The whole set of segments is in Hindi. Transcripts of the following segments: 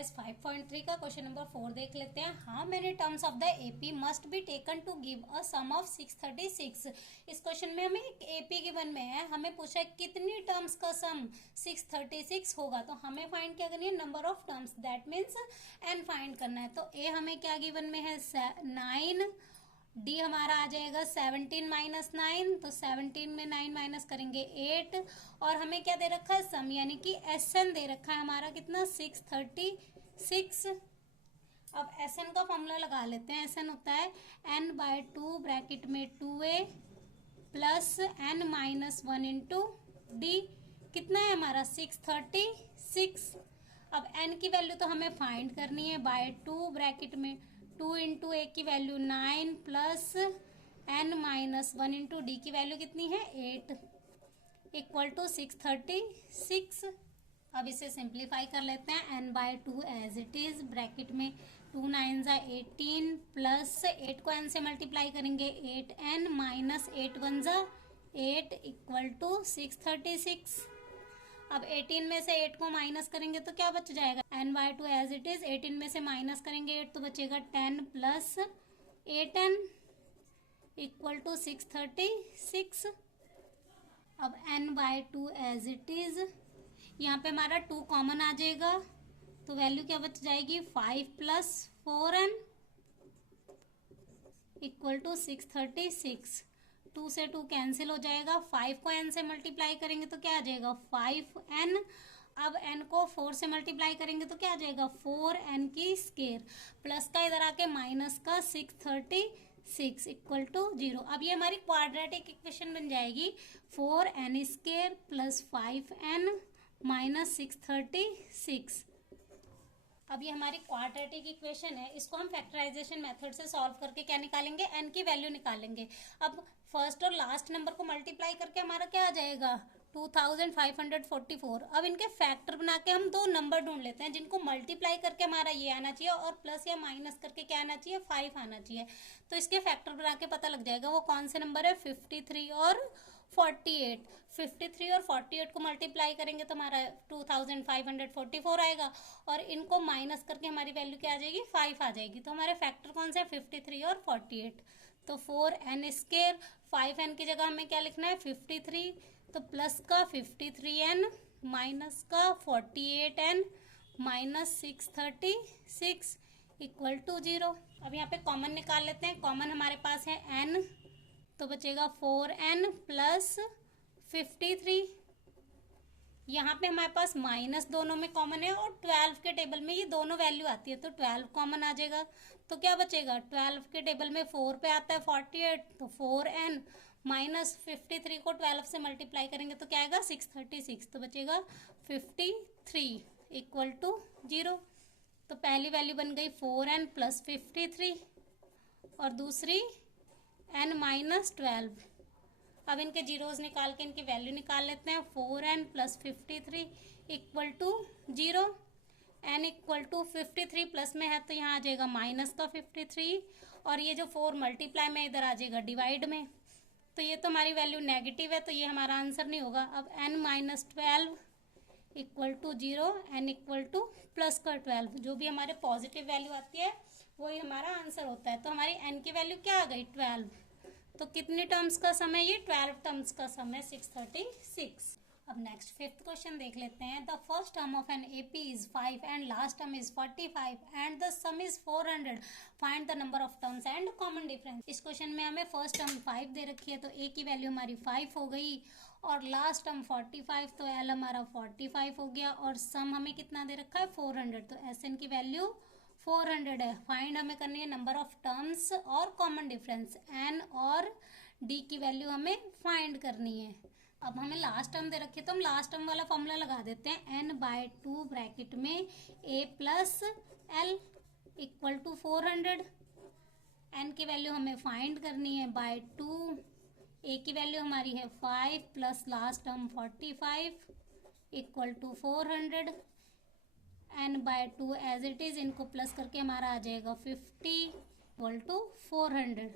एक्सरसाइज 5.3 का क्वेश्चन नंबर 4 देख लेते हैं। How many terms of the AP must be taken to give a sum of 636। इस क्वेश्चन में हमें एक एपी गिवन में है, हमें पूछा है कितनी टर्म्स का सम 636 होगा। तो हमें फाइंड क्या करनी है, number of terms, that means N find करना है। तो ए हमें क्या गिवन में है 9, डी हमारा आ जाएगा 17 माइनस 9, तो 17 में 9 माइनस करेंगे 8, और हमें क्या दे रखा है सम, यानी कि एस एन दे रखा है हमारा कितना 636। अब एस एन का फॉर्मूला लगा लेते हैं। एस एन होता है n बाय 2 ब्रैकेट में 2a plus n minus 1 into D, कितना है हमारा 636। अब n की वैल्यू तो हमें फाइंड करनी है, बाय 2 ब्रैकेट में 2 इंटू ए की value 9 plus n minus 1 into D की वैल्यू कितनी है 8 इक्वल टू 636। अब इसे सिंप्लीफाई कर लेते हैं। n by 2 as it is, bracket में 2 9 जा 18 प्लस 8 को n से मल्टीप्लाई करेंगे 8n माइनस 8 1 जा 8 इक्वल टू 636। अब 18 में से 8 को माइनस करेंगे तो क्या बच जाएगा, n by 2 as it is, 18 में से माइनस करेंगे 8 तो बचेगा 10 प्लस 8n इक्वल टू 636। अब n by 2 as it is, यहाँ पे हमारा 2 कॉमन आ जाएगा तो वैल्यू क्या बच जाएगी 5 प्लस 4n इक्वल टू 636। 2 से 2 कैंसिल हो जाएगा, 5 को n से मल्टीप्लाई करेंगे तो क्या आ जाएगा 5n। अब n को 4 से मल्टीप्लाई करेंगे तो क्या आ जाएगा 4n की स्क्वायर, प्लस का इधर आके माइनस का 636 इक्वल टू 0। अब ये हमारी क्वाड्रेटिक इक्वेशन बन जाएगी 4n square plus 5n minus 636। अब ये हमारी क्वाड्रेटिक इक्वेशन है, इसको हम फैक्टराइजेशन मेथड से सॉल्व करके क्या निकालेंगे, n की वैल्यू निकालेंगे। अब फर्स्ट और लास्ट नंबर को मल्टीप्लाई करके हमारा क्या आ जाएगा 2544। अब इनके फैक्टर बना के हम दो नंबर ढूंढ लेते हैं जिनको मल्टीप्लाई करके हमारा ये आना चाहिए और प्लस या माइनस करके क्या आना चाहिए 5 आना चाहिए। तो इसके फैक्टर बना के पता लग जाएगा वो कौन से नंबर है, 53 और 48। 53 और 48 को मल्टीप्लाई करेंगे तो हमारा 2544 आएगा, और इनको माइनस करके हमारी वैल्यू क्या आ जाएगी 5 आ जाएगी। तो हमारे फैक्टर कौन से 53 और 48। तो 4n स्क्वायर, 5n की जगह हमें क्या लिखना है 53, तो प्लस का 53n माइनस का 48n माइनस 636 इक्वल टू 0। अब यहाँ पे कॉमन निकाल लेते हैं। कॉमन हमारे पास है n, तो बचेगा 4n प्लस 53। यहाँ पे हमारे पास माइनस दोनों में कॉमन है और 12 के टेबल में ये दोनों वैल्यू आती है तो 12 कॉमन आ जाएगा। तो क्या बचेगा 12 के टेबल में 4 पे आता है 48, तो 4n माइनस 53 को 12 से मल्टीप्लाई करेंगे तो क्या आएगा 636, तो बचेगा 53 इक्वल टू 0। तो पहली वैल्यू बन गई 4n प्लस 53 और दूसरी n माइनस 12। अब इनके जीरोज निकाल के इनकी वैल्यू निकाल लेते हैं। 4n plus 53 equal to 0, n equal to 53 plus में है तो यहाँ आ जाएगा माइनस का 53, और ये जो 4 मल्टीप्लाई में इधर आ जाएगा डिवाइड में, तो ये तो हमारी वैल्यू नेगेटिव है तो ये हमारा आंसर नहीं होगा। अब n minus 12 equal to 0, n equal to plus का 12, जो भी हमारे पॉजिटिव वैल्यू आती है वही हमारा आंसर होता है। तो हमारी n की वैल्यू क्या आ गई 12। तो कितनी टर्म्स का सम है ये 12 टर्म्स का सम है 636। अब नेक्स्ट फिफ्थ क्वेश्चन देख लेते हैं। The first term of an AP is 5 and last term is 45 and the some is 400, find the number of terms and common difference. इस क्वेश्चन में हमें फर्स्ट टर्म 5 दे रखी है तो ए की वैल्यू हमारी 5 हो गई, और लास्ट टर्म 45 तो एल हमारा 45 हो गया, और सम हमें कितना दे रखा है 400, तो एस एन की वैल्यू 400 है। फाइंड हमें करनी है नंबर ऑफ टर्म्स और कॉमन डिफरेंस, एन और डी की वैल्यू हमें फाइंड करनी है। अब हमें लास्ट टर्म दे रखी है तो हम लास्ट टर्म वाला फॉर्मूला लगा देते हैं। n बाय 2 ब्रैकेट में a plus L equal to 400। n की वैल्यू हमें फाइंड करनी है बाय 2, a की वैल्यू हमारी है 5 plus last term 45 equal to 400। n by 2 as it is, इनको प्लस करके हमारा आ जाएगा 50 इक्वल टू 400।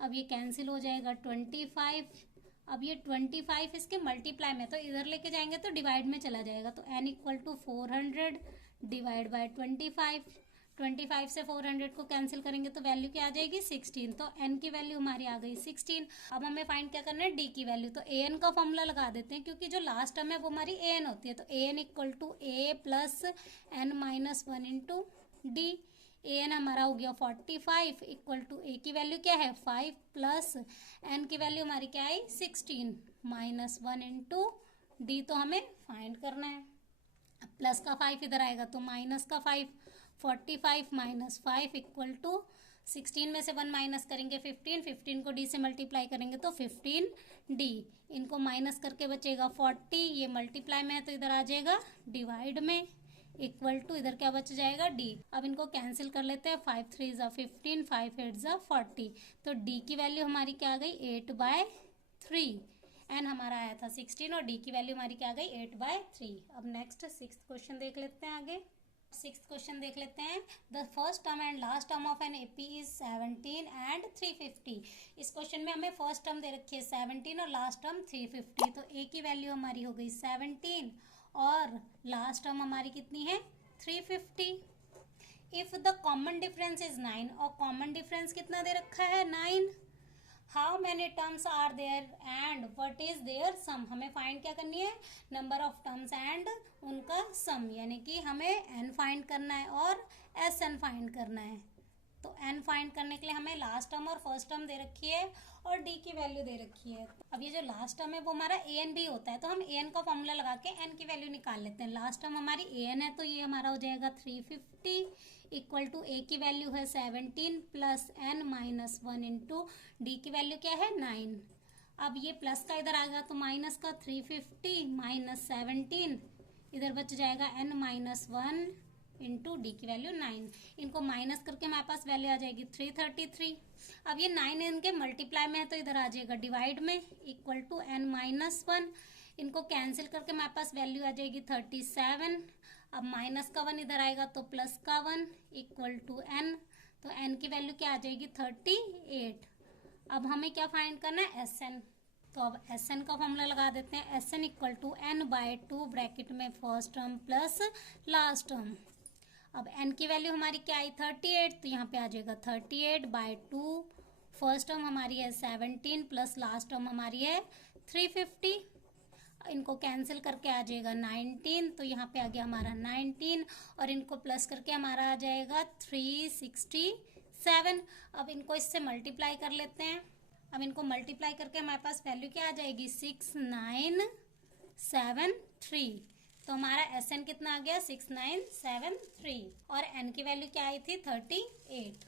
अब ये कैंसिल हो जाएगा 25। अब ये 25 इसके मल्टीप्लाई में तो इधर लेके जाएंगे तो डिवाइड में चला जाएगा, तो n equal to 400 divide by 25। 25 से 400 को कैंसिल करेंगे तो वैल्यू क्या आ जाएगी 16। तो n की वैल्यू हमारी आ गई 16। अब हमें फाइंड क्या करना है d की वैल्यू। तो an का फॉर्मूला लगा देते हैं क्योंकि जो लास्ट टर्म है वो हमारी an होती है। तो an equal to a plus n minus 1 into D. an हमारा हो गया 45 इक्वल टू a की वैल्यू क्या है 5 प्लस n की वैल्यू हमारी क्या आई 16 माइनस 1 इंटू डी। तो हमें फाइंड करना है। प्लस का 5 इधर आएगा तो माइनस का 5। 45 माइनस 5 इक्वल टू 16 में से 1 माइनस करेंगे 15। 15 को डी से मल्टीप्लाई करेंगे तो 15 डी। इनको माइनस करके बचेगा 40। ये मल्टीप्लाई में है तो इधर आ जाएगा डिवाइड में इक्वल टू इधर क्या बच जाएगा डी। अब इनको कैंसिल कर लेते हैं। 5 3 ज़ा 15, 5 8 ज़ा 40। तो डी की वैल्यू हमारी क्या आ गई 8/3। एन हमारा आया था 16 और डी की वैल्यू हमारी क्या आ गई 8/3। अब नेक्स्ट 6th क्वेश्चन देख लेते हैं आगे। 6th क्वेश्चन देख लेते हैं। The first term and last term of an AP is 17 and 350। इस क्वेश्चन में हमें फर्स्ट टर्म दे रखी है 17 और लास्ट टर्म 350। तो ए की वैल्यू हमारी हो गई 17 और लास्ट टर्म हमारी कितनी है 350। If the common difference is 9 और कॉमन डिफरेंस कितना दे रखा है 9। How many terms are there and what is their sum. हमें फाइंड क्या करनी है नंबर ऑफ टर्म्स एंड उनका सम, यानी कि हमें एन फाइंड करना है और एस एन फाइंड करना है। तो एन फाइंड करने के लिए हमें लास्ट टर्म और फर्स्ट टर्म दे रखी है और डी की वैल्यू दे रखी है। अब ये जो लास्ट टर्म है वो हमारा ए एन भी होता है तो हम ए एन का फॉर्मूला लगा के एन की वैल्यू निकाल लेते हैं। लास्ट टर्म हमारी ए एन है तो ये हमारा हो जाएगा 350 इक्वल टू ए की वैल्यू है 17 plus N minus 1 into D की वैल्यू क्या है 9। अब ये प्लस का इधर आ गया तो माइनस का 350 माइनस 17 इधर बच जाएगा एन माइनस 1 इंटू डी की वैल्यू 9। इनको माइनस करके हमारे पास वैल्यू आ जाएगी 333। अब ये 9 इनके मल्टीप्लाई में है तो इधर आ जाएगा डिवाइड में इक्वल टू एन माइनस 1। इनको कैंसिल करके हमारे पास वैल्यू आ जाएगी 37। अब माइनस का 1 इधर आएगा तो प्लस का 1 इक्वल टू एन। तो एन की वैल्यू क्या आ जाएगी 38। अब हमें क्या फाइंड करना है एस एन। तो अब एस एन का फॉर्मूला लगा देते हैं। S N equal to N by 2 bracket में first term plus last term. अब n की वैल्यू हमारी क्या आई 38 तो यहाँ पे आ जाएगा 38/2। फर्स्ट टर्म हमारी है 17 प्लस लास्ट टर्म हमारी है 350। इनको कैंसिल करके आ जाएगा 19 तो यहाँ पे आ गया हमारा 19 और इनको प्लस करके हमारा आ जाएगा 367। अब इनको इससे मल्टीप्लाई कर लेते हैं। अब इनको मल्टीप्लाई करके हमारे पास वैल्यू क्या आ जाएगी 6973। तो हमारा एस एन कितना आ गया 6973 और एन की वैल्यू क्या आई थी 38।